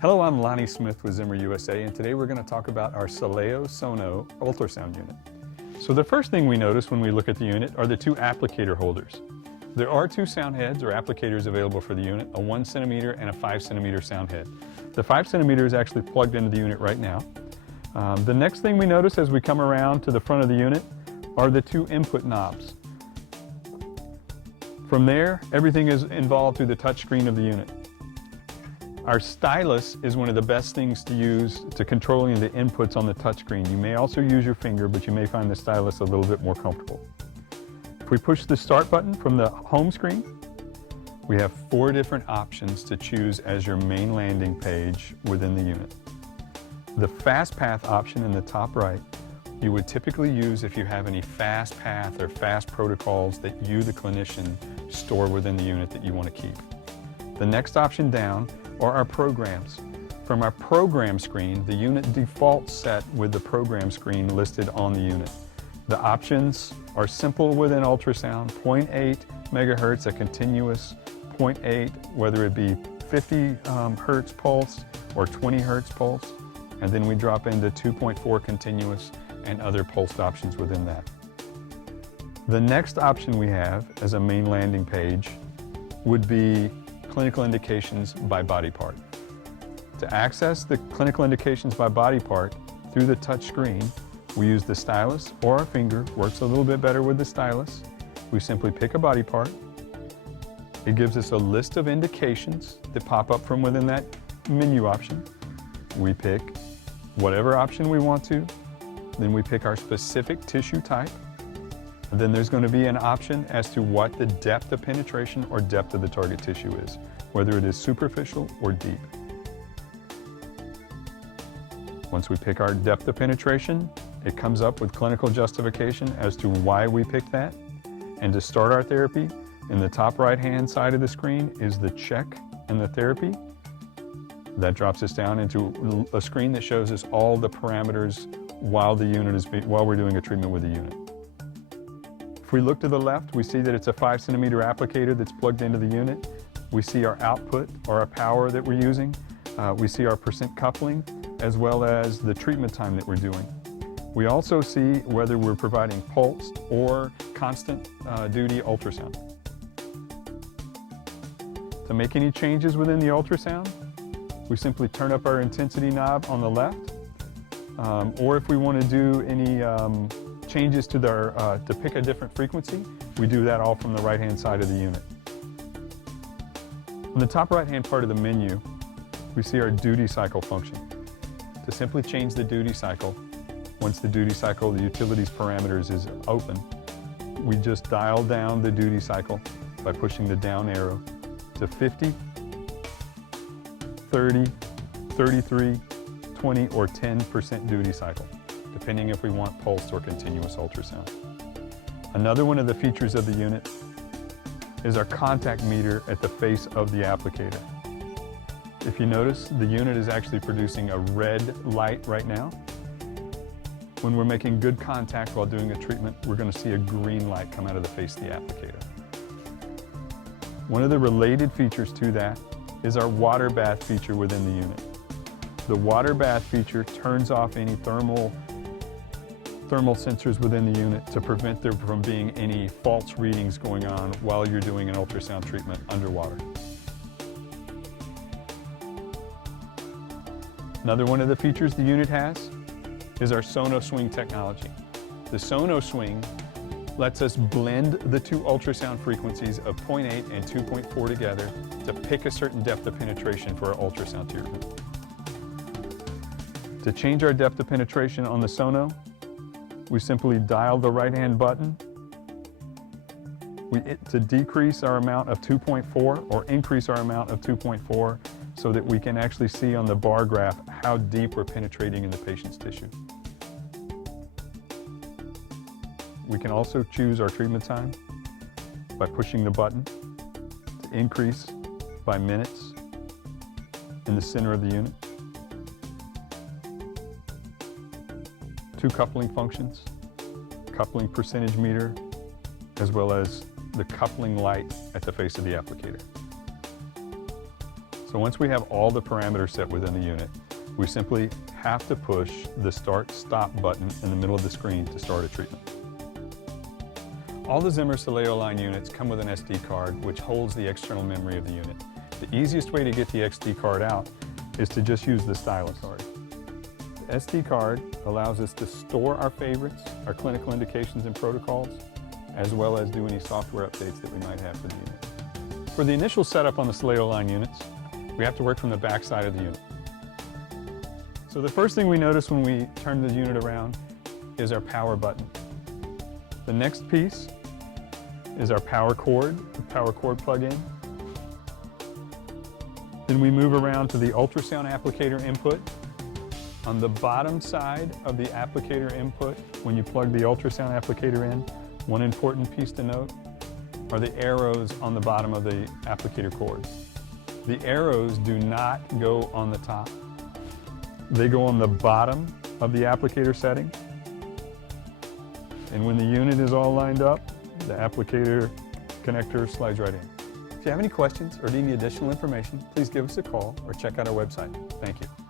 Hello, I'm Lonnie Smith with Zimmer USA, and today we're going to talk about our Soleo Sono ultrasound unit. So the first thing we notice when we look at the unit are the two applicator holders. There are two sound heads or applicators available for the unit, a 1 centimeter and a 5 centimeter sound head. The 5 centimeter is actually plugged into the unit right now. The next thing we notice as we come around to the front of the unit are the two input knobs. From there, everything is involved through the touch screen of the unit. Our stylus is one of the best things to use to controlling the inputs on the touchscreen. You may also use your finger, but you may find the stylus a little bit more comfortable. If we push the start button from the home screen, we have 4 different options to choose as your main landing page within the unit. The fast path option in the top right, you would typically use if you have any fast path or fast protocols that you, the clinician, store within the unit that you want to keep. The next option down are our programs. From our program screen, the unit defaults set with the program screen listed on the unit. The options are simple within ultrasound, 0.8 megahertz, a continuous 0.8, whether it be 50 hertz pulse or 20 hertz pulse, and then we drop into 2.4 continuous and other pulsed options within that. The next option we have as a main landing page would be clinical indications by body part. To access the clinical indications by body part through the touch screen, we use the stylus or our finger. Works a little bit better with the stylus. We simply pick a body part. It gives us a list of indications that pop up from within that menu option. We pick whatever option we want to. Then we pick our specific tissue type. And then there's going to be an option as to what the depth of penetration or depth of the target tissue is, whether it is superficial or deep. Once we pick our depth of penetration, it comes up with clinical justification as to why we picked that. And to start our therapy, in the top right-hand side of the screen is the check and the therapy. That drops us down into a screen that shows us all the parameters while we're doing a treatment with the unit. If we look to the left, we see that it's a 5 centimeter applicator that's plugged into the unit. We see our output or our power that we're using. We see our percent coupling as well as the treatment time that we're doing. We also see whether we're providing pulsed or constant duty ultrasound. To make any changes within the ultrasound, we simply turn up our intensity knob on the left, or if we want to do any changes to to pick a different frequency, we do that all from the right-hand side of the unit. On the top right-hand part of the menu, we see our duty cycle function. To simply change the duty cycle, once the duty cycle, the utilities parameters is open, we just dial down the duty cycle by pushing the down arrow to 50, 30, 33, 20, or 10% duty cycle, depending if we want pulsed or continuous ultrasound. Another one of the features of the unit is our contact meter at the face of the applicator. If you notice, the unit is actually producing a red light right now. When we're making good contact while doing a treatment, we're going to see a green light come out of the face of the applicator. One of the related features to that is our water bath feature within the unit. The water bath feature turns off any thermal sensors within the unit to prevent there from being any false readings going on while you're doing an ultrasound treatment underwater. Another one of the features the unit has is our Sono Swing technology. The Sono Swing lets us blend the two ultrasound frequencies of 0.8 and 2.4 together to pick a certain depth of penetration for our ultrasound treatment. To change our depth of penetration on the Sono, we simply dial the right-hand button to decrease our amount of 2.4 or increase our amount of 2.4 so that we can actually see on the bar graph how deep we're penetrating in the patient's tissue. We can also choose our treatment time by pushing the button to increase by minutes in the center of the unit. 2 coupling functions, coupling percentage meter, as well as the coupling light at the face of the applicator. So once we have all the parameters set within the unit, we simply have to push the start-stop button in the middle of the screen to start a treatment. All the Zimmer Soleo line units come with an SD card, which holds the external memory of the unit. The easiest way to get the SD card out is to just use the stylus card. The SD card allows us to store our favorites, our clinical indications and protocols, as well as do any software updates that we might have for the unit. For the initial setup on the Soleo line units, we have to work from the back side of the unit. So the first thing we notice when we turn the unit around is our power button. The next piece is our power cord, the power cord plug-in. Then we move around to the ultrasound applicator input. On the bottom side of the applicator input, when you plug the ultrasound applicator in, one important piece to note are the arrows on the bottom of the applicator cords. The arrows do not go on the top. They go on the bottom of the applicator setting. And when the unit is all lined up, the applicator connector slides right in. If you have any questions or need any additional information, please give us a call or check out our website. Thank you.